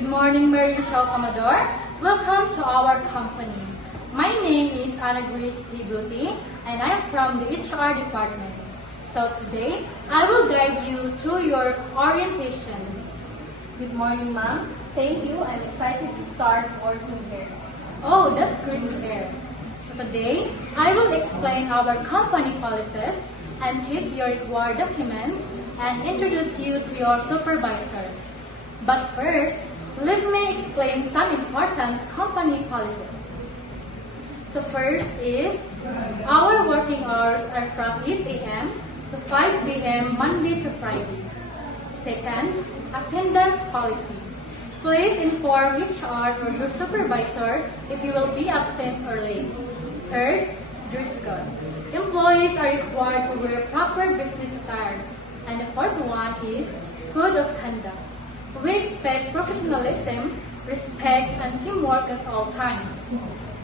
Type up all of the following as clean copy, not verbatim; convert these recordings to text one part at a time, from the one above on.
Good morning, Mary Michelle Commodore. Welcome to our company. My name is Ana Grace Tibuti, and I am from the HR department. So today, I will guide you through your orientation. Good morning, ma'am. Thank you. I'm excited to start working here. Oh, that's great to hear. So today, I will explain our company policies and check your required documents and introduce you to your supervisor. But first, let me explain some important company policies. So first is, our working hours are from 8 a.m. to 5 p.m. Monday to Friday. Second, attendance policy. Please inform HR or your supervisor if you will be absent or late. Third, dress code. Employees are required to wear proper business attire. And the fourth one is code of conduct. We expect professionalism, respect, and teamwork at all times.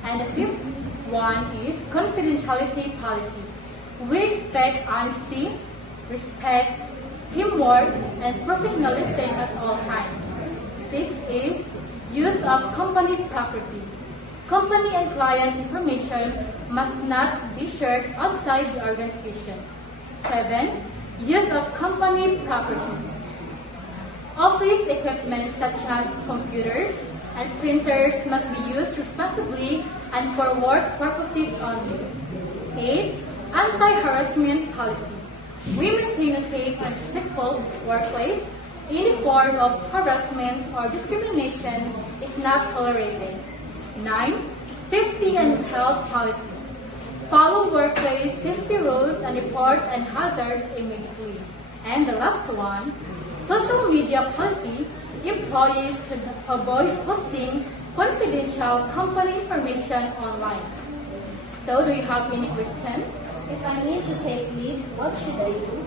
And the fifth one is confidentiality policy. We expect honesty, respect, teamwork, and professionalism at all times. Sixth is use of company property. Company and client information must not be shared outside the organization. 7. Use of company property. Office equipment such as computers and printers must be used responsibly and for work purposes only. 8. Anti-harassment policy. We maintain a safe and respectful workplace. Any form of harassment or discrimination is not tolerated. 9. Safety and health policy. Follow workplace safety rules and report and hazards immediately. And the last one, social media policy. Employees should avoid posting confidential company information online. So, do you have any question? If I need to take leave, what should I do?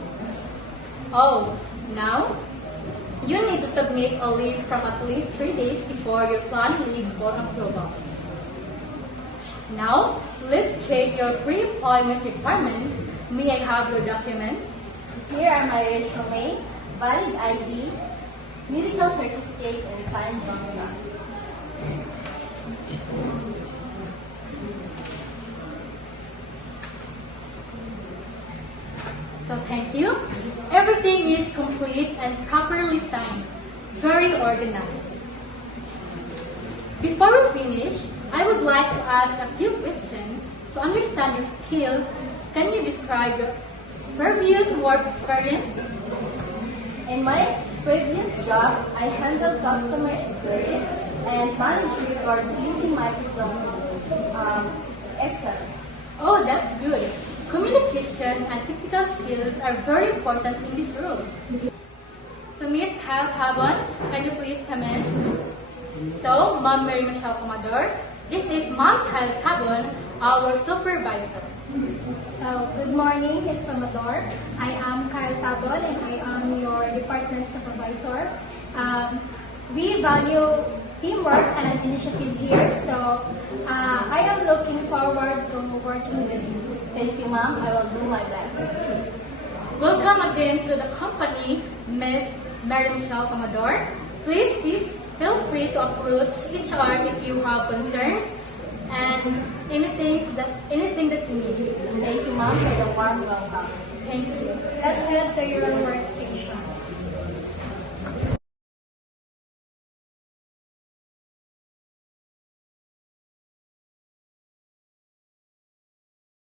Oh, now you need to submit a leave from at least 3 days before your planned leave for approval. Now, let's check your pre-employment requirements. May I have your documents? Here are my resume, valid ID, medical certificate, and signed contract. So thank you. Everything is complete and properly signed. Very organized. Before we finish, I would like to ask a few questions to understand your skills. Can you describe your previous work experience? In my previous job, I handled customer inquiries and managed records using Microsoft Excel. Oh, that's good. Communication and technical skills are very important in this role. So, Ms. Kyle Tabon, can you please come in? So, Ma'am Mary Michelle Commodore, this is Ma'am Kyle Tabon, our supervisor. So, good morning, Ms. Commodore. I am Kyle Tabon and I am your department supervisor. We value teamwork and initiative here, so I am looking forward to working with you. Thank you, ma'am. I will do my best. Welcome again to the company, Ms. Mary Michelle Commodore. Please feel free to approach HR if you have concerns and anything that you need. Thank you, ma'am, for the warm welcome. Thank you. Let's head to your workstation.